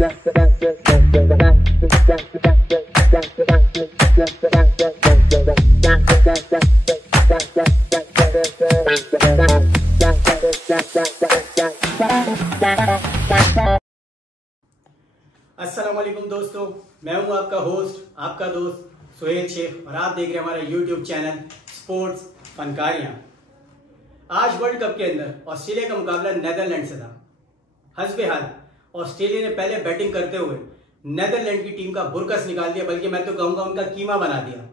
अस्सलामुअलैकुम दोस्तों, मैं हूं आपका होस्ट, आपका दोस्त सुहेल शेख और आप देख रहे हैं हमारा यूट्यूब चैनल स्पोर्ट्स फनकारियां। आज वर्ल्ड कप के अंदर ऑस्ट्रेलिया का मुकाबला नीदरलैंड से था। हस्बे-हाल ऑस्ट्रेलिया ने पहले बैटिंग करते हुए नीदरलैंड की टीम का बुरकस निकाल दिया, बल्कि मैं तो कहूंगा उनका कीमा बना दिया।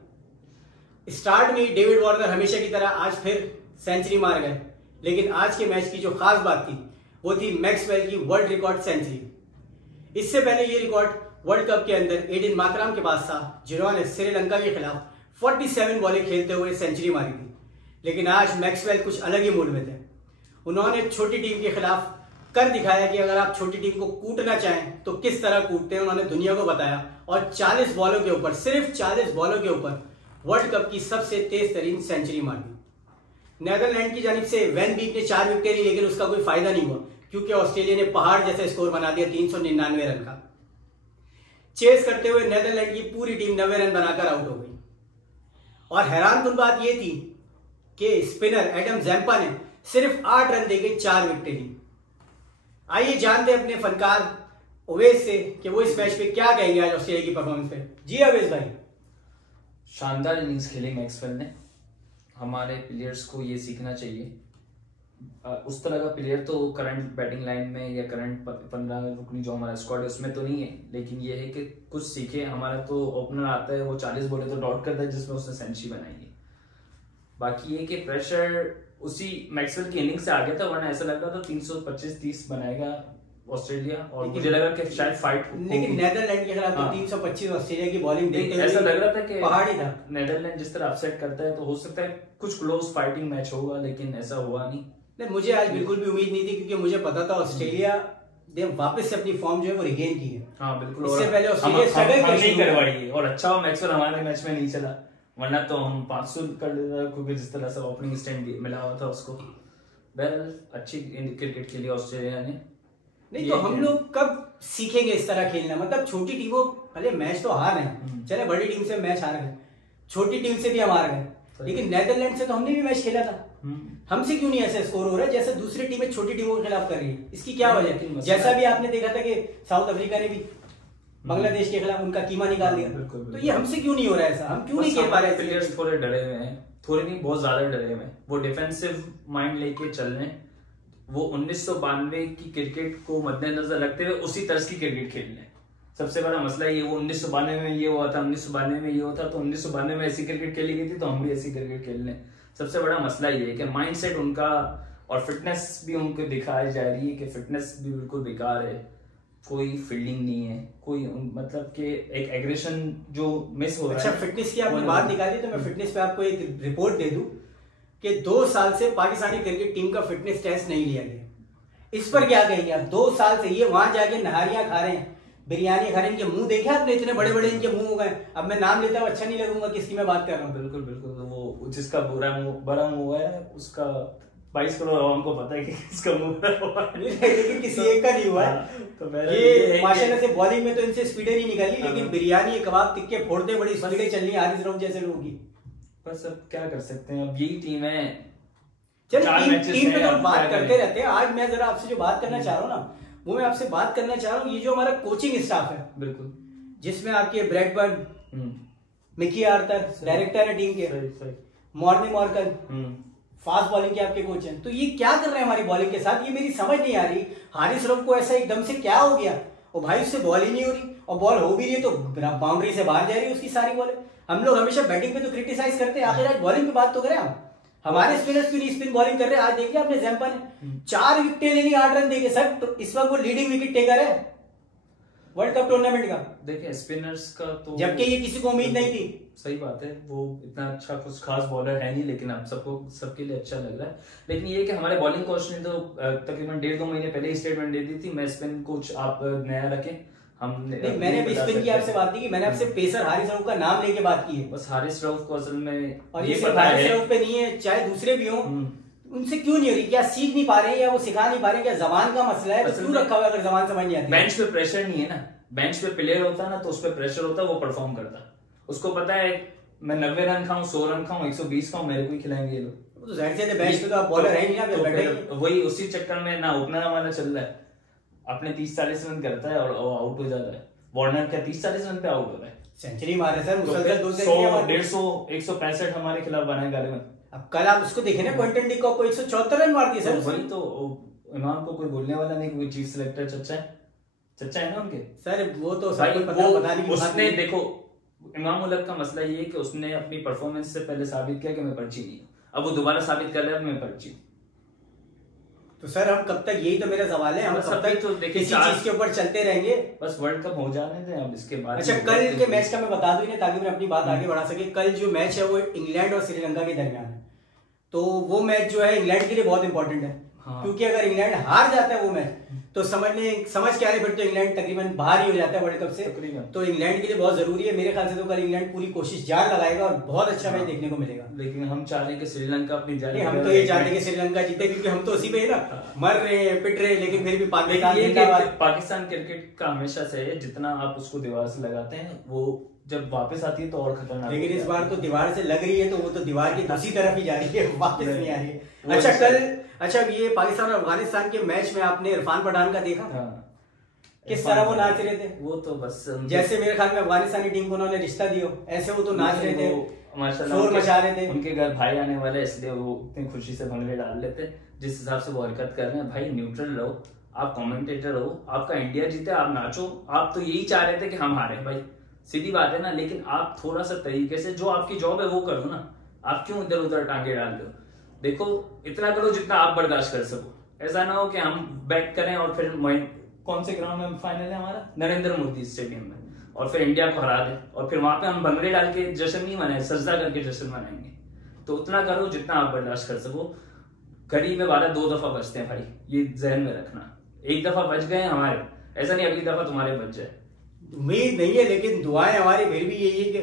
स्टार्ट में डेविड वार्नर हमेशा की तरह आज फिर सेंचुरी मार गए, लेकिन आज के मैच की जो खास बात थी वो थी मैक्सवेल की वर्ल्ड रिकॉर्ड सेंचुरी। इससे पहले ये रिकॉर्ड वर्ल्ड कप के अंदर एडन मार्करम के पास था, जिन्होंने श्रीलंका के खिलाफ 47 बॉलें खेलते हुए सेंचुरी मारी थी। लेकिन आज मैक्सवेल कुछ अलग ही मूड में थे। उन्होंने छोटी टीम के खिलाफ कर दिखाया कि अगर आप छोटी टीम को कूटना चाहें तो किस तरह कूटते हैं, उन्होंने दुनिया को बताया। और 40 बॉलों के ऊपर, सिर्फ 40 बॉलों के ऊपर वर्ल्ड कप की सबसे तेज तरीन सेंचुरी मार दी। नीदरलैंड की जानिब से वैन बीक ने 4 विकेट ली, लेकिन उसका कोई फायदा नहीं हुआ, क्योंकि ऑस्ट्रेलिया ने पहाड़ जैसा स्कोर बना दिया 399 रन का। चेस करते हुए नीदरलैंड की पूरी टीम 90 रन बनाकर आउट हो गई। और हैरानकुन बात यह थी कि स्पिनर एडम जैम्पा ने सिर्फ 8 रन देके 4 विकेटें ली। आइए जानते हैं अपने फनकार अवेश से कि वो इस मैच पे क्या कहेंगे आज ऑस्ट्रेलिया की परफॉर्मेंस पे। जी अवेश भाई। शानदार इनिंग्स खेली मैक्सवेल ने। हमारे प्लेयर्स को ये सीखना चाहिए। उस तरह का प्लेयर तो करंट बैटिंग लाइन में या करंट 15 रुकनी जो हमारा स्क्वाड है उसमें तो नहीं है, लेकिन ये है कि कुछ सीखे। हमारा तो ओपनर आता है, वो 40 बॉलें तो डॉट करता है, जिसमें उसने सेंचुरी बनाई है। बाकी ये कि प्रेशर उसी मैक्सवेल की इनिंग से आ गया था, वरना ऐसा लग रहा था 325-30 बनाएगा ऑस्ट्रेलिया, और मुझे लगा कि शायद फाइट। लेकिन नीदरलैंड के खिलाफ तो 325 ऑस्ट्रेलिया की बॉलिंग देखते हुए ऐसा लग रहा था कि पहाड़ी था। नीदरलैंड जिस तरह अपसेट करता है तो हो सकता है कुछ क्लोज फाइटिंग मैच होगा, लेकिन ऐसा हुआ नहीं। मुझे आज बिल्कुल भी उम्मीद नहीं थी, क्योंकि मुझे पता था ऑस्ट्रेलिया ने वापस से अपनी फॉर्म जो है वो रिगेन की है। हाँ बिल्कुल, इससे पहले ऑस्ट्रेलिया स्ट्रगल नहीं करवाई है, और अच्छा हुआ मैक्सवेल हमारे मैच में नहीं चला, वरना तो हम 500 कर लेता, क्योंकि जिस तरह से ओपनिंग स्टैंड मिला हुआ था उसको। बहरहाल अच्छी क्रिकेट खेली ऑस्ट्रेलिया ने। नहीं तो हम लोग कब सीखेंगे इस तरह खेलना? मतलब छोटी टीमों, भले मैच तो हार रहे, चले बड़ी टीम से मैच हार गए, छोटी टीम से भी हम हार गए, लेकिन नीदरलैंड से तो हमने भी मैच खेला था। हमसे क्यों नहीं ऐसे स्कोर हो रहा है जैसे दूसरी टीमें छोटी टीमों के खिलाफ कर रही है? इसकी क्या वजह है? जैसा भी आपने देखा था कि साउथ अफ्रीका ने भी बांग्लादेश के खिलाफ उनका कीमा निकाल दिया, तो ये हमसे क्यों नहीं हो रहा है ऐसा? हम क्यों नहीं खेल पा रहे? प्लेयर्स थोड़े डरे हुए हैं, थोड़े नहीं बहुत ज्यादा डरे हुए हैं। वो डिफेंसिव माइंड लेके चल रहे हैं, वो 1992 की क्रिकेट को मद्देनजर रखते हुए उसी तर्ज की क्रिकेट खेल रहे हैं। सबसे बड़ा मसला ये, वो 1992 में ये हुआ था, 1992 में ये हुआ था, तो 1992 में ऐसी क्रिकेट खेली गई थी तो हम भी ऐसी क्रिकेट खेल रहे हैं। सबसे बड़ा मसला ये है कि माइंडसेट उनका और फिटनेस भी उनको दिखाई जा रही है कि फिटनेस भी बिल्कुल बेकार है, कोई फील्डिंग नहीं है, कोई मतलब कि एक एग्रेशन जो मिस हो रहा है। अच्छा, फिटनेस की आपने बात निकाली तो मैं फिटनेस पे आपको एक रिपोर्ट दे दूं कि 2 साल से पाकिस्तानी क्रिकेट टीम का फिटनेस टेस्ट नहीं लिया गया। इस पर क्या कहेंगे आप? 2 साल से ये वहां जाके नहारियां खा रहे हैं, बिरयानी खा रहे हैं। इनके मुंह देखे आपने? इतने बड़े बड़े इनके मुंह हो गए। अब मैं नाम लेता हूँ, अच्छा नहीं लगूंगा किसकी मैं बात कर रहा हूँ। बिल्कुल बिल्कुल, वो जिसका बड़ा मुंह है उसका 22 करोड़ हमको पता है कि इसका मुंह हुआ है, लेकिन किसी एक का नहीं हुआ है। तो ये माशाल्लाह से बॉलिंग में तो इनसे स्पीडें नहीं निकाली, लेकिन बिरयानी कबाब टिक्के फोड़ते बड़ी स्पीडें चल रही है हारिस रऊफ जैसे लोगों की। बस अब क्या कर सकते हैं, अब यही टीम है। चलिए टीम पे तो बात करते रहते हैं। आज मैं जरा आपसे जो बात करना चाह रहा हूँ ना, वो मैं आपसे बात करना चाह रहा हूँ ये जो हमारा कोचिंग स्टाफ है, बिल्कुल, जिसमें आपके ब्रैडबर्न, मिकी आर्थर डायरेक्टर है टीम के, मॉर्नी मॉर्कन फास्ट बॉलिंग के आपके कोच हैं, तो ये क्या कर रहे हैं हमारी बॉलिंग के साथ? ये मेरी समझ नहीं आ रही। हारिस रऊफ को ऐसा एकदम से क्या हो गया? और भाई उससे बॉल ही नहीं हो रही, और बॉल हो भी रही है तो बाउंड्री से बाहर जा रही है उसकी सारी बॉलें। हम लोग हमेशा बैटिंग पे तो क्रिटिसाइज करते हैं, आखिर आज बॉलिंग पे बात तो करें हम। हमारे स्पिनर्स क्यों नहीं स्पिन बॉलिंग कर रहे? आज देखिए आपने जैम्पा ने 4 विकेट लेनी, 8 रन देके सर, तो इस वक्त वो लीडिंग विकेट टेकर है वर्ल्ड कप टूर्नामेंट का। देखिए स्पिनर्स का तो, जबकि ये किसी को उम्मीद नहीं थी। सही बात है, वो इतना अच्छा कुछ खास बॉलर है नहीं, लेकिन अब सबके लिए अच्छा लग रहा है। लेकिन ये कि हमारे बॉलिंग कोच ने तो तकरीबन 1.5-2 महीने पहले ही स्टेटमेंट दे दी थी, मैं स्पिन कोच आप नया रखें। मैंने अभी स्पिन की आपसे बात नहीं की, मैंने आपसे पेसर हारिस रऊफ का नाम लेके बात की है। बस हारिस रऊफ को असल में और ये सिर्फ हारिस रऊफ पे नहीं है, चाहे दूसरे भी हों, उनसे क्यों नहीं हो रही? क्या सीख नहीं पा रहे हैं या वो सिखा नहीं पा रहे हैं? क्या जबान का मसला है? तो क्यों रखा हुआ अगर जबान समझ नहीं आती? बेंच पे प्रेशर नहीं है ना, बेंच पे प्लेयर होता है ना तो उस पर प्रेशर होता है, वो परफॉर्म करता है। उसको पता है मैं 90 रन खाऊं, 100 रन खाऊं, 120 खाऊं, मेरे को ही खिलाएंगे ये लोग। तो जाहिर सी बेंच पे तो आप बॉलर है नहीं ना, तो वही उसी चक्कर में ना ओपनर हमारा चल रहा है, अपने 30-40 रन करता है और आउट हो जाता है। वार्नर क्या 30-40 रन पे आउट हो रहा है, सेंचुरी मारे सर मुसलसल 100, 150 हमारे खिलाफ बनाए गालिबन। अब कल आप उसको देखे ना, क्विंटन डी कॉक को 174 रन मार दिए सर। वही तो इमाम को कोई बोलने वाला नहीं, कोई चीफ सिलेक्टर चच्चा है ना उनके सर, वो तो सबको पता नहीं। उसने देखो इमाम उलग का मसला ये है कि उसने अपनी परफॉर्मेंस से पहले साबित किया कि मैं पर्ची नहीं हूं, अब वो दोबारा साबित कर रहा है मैं पर्ची हूं। तो सर हम कब तक, यही तो मेरा सवाल है, हम कब तक तो देखिए किसी चीज के ऊपर चलते रहेंगे? बस वर्ल्ड कप हो जाने दें अब इसके बाद। अच्छा, कल के मैच का मैं बता दूं ना ताकि मैं अपनी बात आगे बढ़ा सके। कल जो मैच है वो इंग्लैंड और श्रीलंका के दरमियान है, तो वो मैच जो है इंग्लैंड के लिए बहुत इंपॉर्टेंट है। हाँ। क्योंकि अगर इंग्लैंड हार जाता है वो मैच तो समझ के आ रहे, फिर तो इंग्लैंड तकरीबन बाहर ही हो जाता है वर्ल्ड कप से। तो इंग्लैंड के लिए बहुत जरूरी है मेरे ख्याल से। तो कल इंग्लैंड पूरी कोशिश जान लगाएगा और बहुत अच्छा मैच देखने को मिलेगा। लेकिन हम चाह रहे हैं कि श्रीलंका अपनी जान, हम तो ये चाहते हैं कि श्रीलंका जीते, क्योंकि हम तो उसी पे ना मर रहे हैं, पिट रहे हैं, लेकिन फिर भी पाकिस्तान क्रिकेट का हमेशा से है, जितना आप उसको दीवार से लगाते हैं वो जब वापस आती है तो और खतरनाक। लेकिन इस बार तो दीवार से लग रही है तो वो तो दीवार की दूसरी तरफ ही जा रही है, वापस नहीं आ रही है। अच्छा ये पाकिस्तान और अफगानिस्तान के मैच में आपने इरफान पठान का देखा? किस तरह वो नाच रहे थे? वो तो बस जैसे मेरे ख्याल में अफगानिस्तानी टीम को उन्होंने रिश्ता दिया, ऐसे वो तो नाच रहे थे, शोर मचा रहे थे। उनके घर भाई आने वाले इसलिए वो इतनी खुशी से भंगड़े डाल लेते। जिस हिसाब से वो हरकत कर रहे हैं, भाई न्यूट्रल रहो, आप कमेंटेटर हो, आपका इंडिया जीते आप नाचो। आप तो यही चाह रहे थे कि हम हारे, भाई सीधी बात है ना। लेकिन आप थोड़ा सा तरीके से, जो आपकी जॉब है वो कर दो ना, आप क्यों इधर उधर टांगे डाल दो? देखो इतना करो जितना आप बर्दाश्त कर सको, ऐसा ना हो कि हम बैट करें और फिर कौन से ग्राउंड में फाइनल है हमारा, नरेंद्र मोदी स्टेडियम में, और फिर इंडिया को हरा दे और फिर वहां पे हम भंगड़े डाल के जश्न नहीं मनाए, सजदा करके जश्न मनाएंगे। तो उतना करो जितना आप बर्दाश्त कर सको। घड़ी में 12 2 दफा बचते हैं भाई, ये जहन में रखना। एक दफा बच गए हमारे, ऐसा नहीं अगली दफा तुम्हारे बच जाए। उम्मीद नहीं है, लेकिन दुआएं हमारी फिर भी यही है कि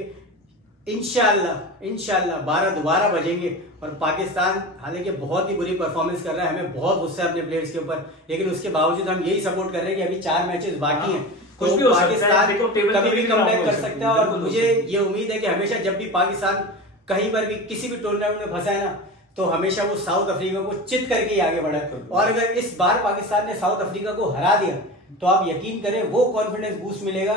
इंशाल्लाह 12 दोबारा बजेंगे। और पाकिस्तान हालांकि बहुत ही बुरी परफॉर्मेंस कर रहा है, हमें बहुत गुस्सा है अपने प्लेयर्स के ऊपर, लेकिन उसके बावजूद हम यही सपोर्ट कर रहे हैं कि अभी 4 मैचेस बाकी हैं, कुछ भी पाकिस्तान कभी भी कमबैक कर सकता है। और मुझे ये उम्मीद है कि हमेशा जब भी पाकिस्तान कहीं पर भी किसी भी टूर्नामेंट में फंसा है ना, तो हमेशा वो साउथ अफ्रीका को चित करके ही आगे बढ़ा। और अगर इस बार पाकिस्तान ने साउथ अफ्रीका को हरा दिया तो आप यकीन करें वो कॉन्फिडेंस बूस्ट मिलेगा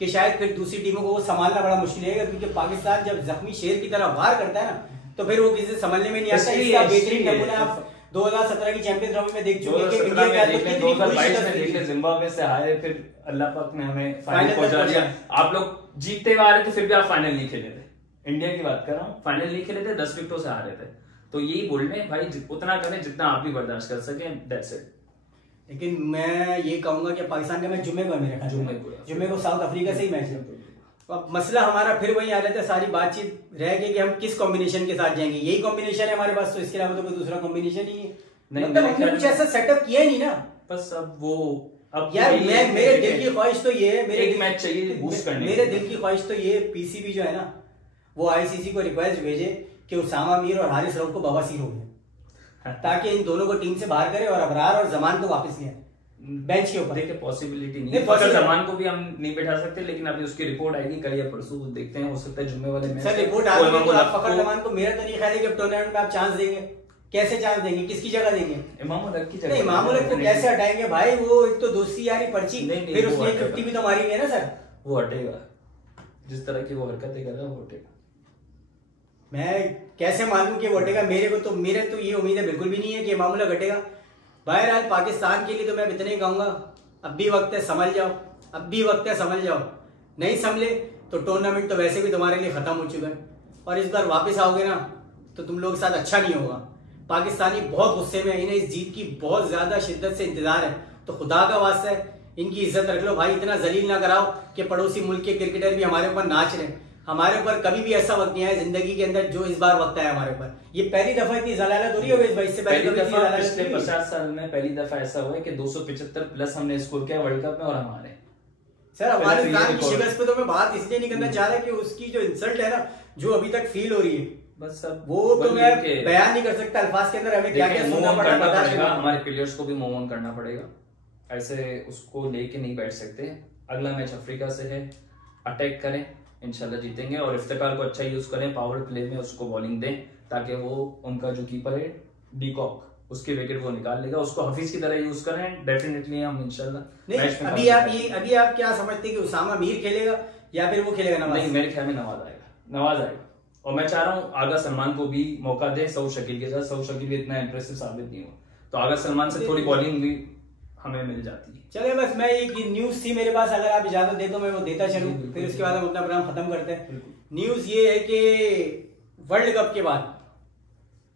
कि शायद फिर दूसरी टीमों को वो संभालना बड़ा मुश्किल है। क्योंकि पाकिस्तान जब जख्मी शेर की तरह वार करता है ना, तो फिर वो किसी से संभलने में नहीं आता। इसका बेहतरीन नमूना आप 2017 की चैंपियंस ट्रॉफी में देख चुके हैं कि इंडिया के 2022 में देख जिम्बाब्वे से हारे, फिर अल्लाह पाक ने हमें फाइनल पहुंचा दिया। आप लोग जीतते हुए आ रहे थे, फिर भी आप फाइनल नहीं खेले थे। इंडिया की बात कर रहा हूँ, फाइनल नहीं खेले थे, 10 विकेटों से हारे थे। तो यही बोल रहे हैं भाई, उतना करें जितना आप भी बर्दाश्त कर सके, दैट्स इट। लेकिन मैं ये कहूंगा कि पाकिस्तान का मैच जुम्मे को है, मेरे ख्याल जुम्मे को साउथ अफ्रीका से ही मैच है। अब मसला हमारा फिर वही आ जाता है, सारी बातचीत रह गई कि हम किस कॉम्बिनेशन के साथ जाएंगे। यही कॉम्बिनेशन है हमारे पास, तो इसके अलावा तो कोई दूसरा कॉम्बिनेशन ही नहीं है। मतलब हमने कुछ ऐसा सेटअप किया ही नहीं ना। बस अब यार मेरे दिल की ख्वाहिश तो ये है, मेरे मैच चाहिए बूस्ट करने, मेरे दिल की ख्वाहिश तो ये पीसीबी जो है ना, वो आईसीसी को रिक्वेस्ट भेजे कि उसामा मीर और हारिस रऊफ को बवासीर हो गया, ताकि इन दोनों को टीम से बाहर करे और अबरार और जमान को वापस ले बेंच के ऊपर। देखिए पॉसिबिलिटी नहीं है, जमान को भी हम नहीं बैठा सकते, लेकिन अभी उसकी रिपोर्ट आएगी कल या परसों, देखते हैं, हो सकता है जुम्मे वाले मैच सर रिपोर्ट आ गई तो आप फखर जमान को, मेरा तो नहीं ख्याल है कि टूर्नामेंट में आप चांस देंगे। कैसे चांस देंगे, किसकी जगह देंगे? इमाम उलग की जगह। इमाम उलग को कैसे हटाएंगे भाई? वो एक तो दोस्ती यारी पर्ची, फिर उसने 50 भी तो मारी है ना सर। वो हटेगा, जिस तरह की वो हरकतें कर रहा है वो हटेगा। मैं कैसे मालूम कि वो हटेगा? मेरे तो ये उम्मीद है बिल्कुल भी नहीं है कि इमाम उलग हटेगा। बहरहाल पाकिस्तान के लिए तो मैं इतना ही कहूंगा, अब भी वक्त है संभल जाओ, अब भी वक्त है संभल जाओ। नहीं संभले तो टूर्नामेंट तो वैसे भी तुम्हारे लिए खत्म हो चुका है, और इस बार वापस आओगे ना तो तुम लोगों के साथ अच्छा नहीं होगा। पाकिस्तानी बहुत गुस्से में है, इन्हें इस जीत की बहुत ज्यादा शिद्दत से इंतजार है। तो खुदा का वास्ता है इनकी इज्जत रख लो भाई, इतना जलील ना कराओ कि पड़ोसी मुल्क के क्रिकेटर भी हमारे ऊपर नाच रहे हैं। हमारे ऊपर कभी भी ऐसा वक्त नहीं आया जिंदगी के अंदर जो इस बार वक्त आया हमारे ऊपर। ये पहली दफा इतनी जलालत हो रही है इस बार, इससे पहले पिछले 50 साल में पहली दफा ऐसा हुआ है कि 275 प्लस हमने स्कोर किया वर्ल्ड कप में, और हमारे सर अफगानिस्तान की शिकस्त पे तो मैं बात इसलिए नहीं करना चाह रहा कि उसकी जो इंसल्ट है ना, जो अभी तक फील हो रही है, बस सब वो तो मैं बयान नहीं कर सकता अल्फाज के अंदर, हमें क्या क्या सुनना पड़ेगा, हमारे प्लेयर्स को भी मूव ऑन करना पड़ेगा, ऐसे उसको लेके नहीं बैठ सकते। अगला मैच अफ्रीका से है, अटैक करें, इंशाल्लाह जीतेंगे। और इफ्तिकार को अच्छा यूज करें, पावर प्ले में उसको बॉलिंग दें, ताकि वो उनका जो कीपर है डीकॉक, उसके विकेट वो निकाल लेगा, उसको हफीज की तरह यूज करें। डेफिनेटली हम इंशाल्लाह मैच में अभी आप क्या समझते हैं कि उसामा मीर खेलेगा या फिर वो खेलेगा नवाज? नहीं, मेरे ख्याल में नवाज आएगा। और मैं चाह रहा हूँ आगा सलमान को भी मौका दे सऊद शकील के साथ। सऊद शकील भी इतना इंप्रेसिव साबित नहीं हुआ, तो आगा सलमान से थोड़ी बॉलिंग भी हमें मिल जाती है। चले, बस मैं एक न्यूज थी मेरे पास, अगर आप इजाजत दे तो मैं वो देता चलूं, फिर उसके बाद हम अपना प्रोग्राम खत्म करते हैं। न्यूज ये है कि वर्ल्ड कप के बाद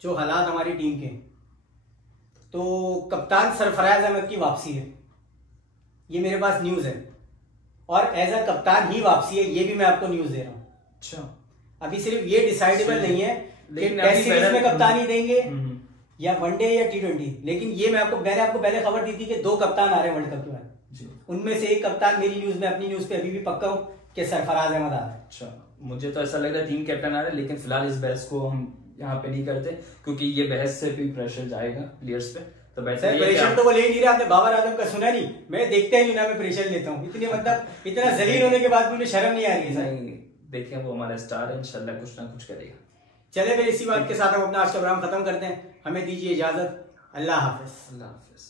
जो हालात हमारी टीम के, तो कप्तान सरफराज अहमद की वापसी है, ये मेरे पास न्यूज है। और एज अ कप्तान ही वापसी है, ये भी मैं आपको न्यूज दे रहा हूँ। अच्छा, अभी सिर्फ ये डिसाइडेबल नहीं है कि टेस्ट सीरीज में कप्तानी देंगे या वनडे या T20, लेकिन ये मैंने आपको पहले खबर दी थी कि 2 कप्तान आ रहे हैं वर्ल्ड कप के बाद। उनमें से एक कप्तान मेरी न्यूज में, अपनी न्यूज पे अभी भी पक्का हूं कि सरफराज अहमद आ रहा है। अच्छा, मुझे तो ऐसा लग रहा है 3 कैप्टन आ रहे हैं, लेकिन फिलहाल इस बहस को हम यहाँ पे नहीं करते, क्योंकि ये बहस से भी प्रेशर जाएगा प्लेयर्स पे। तो प्रेशर तो वो ले नहीं रहा, आपने बाबर आजम का सुना नहीं? मैं देखते ही नहीं ना, मैं प्रेशर लेता हूँ इतने, मतलब इतना जलील होने के बाद भी उन्हें शर्म नहीं आ रही है। नहीं, देखिए वो हमारा स्टार है, इंशाल्लाह कुछ ना कुछ करेगा। चले फिर इसी बात के साथ हम अपना आज का प्रोग्राम खत्म करते हैं। हमें दीजिए इजाजत। अल्लाह हाफिज। अल्लाह हाफिज।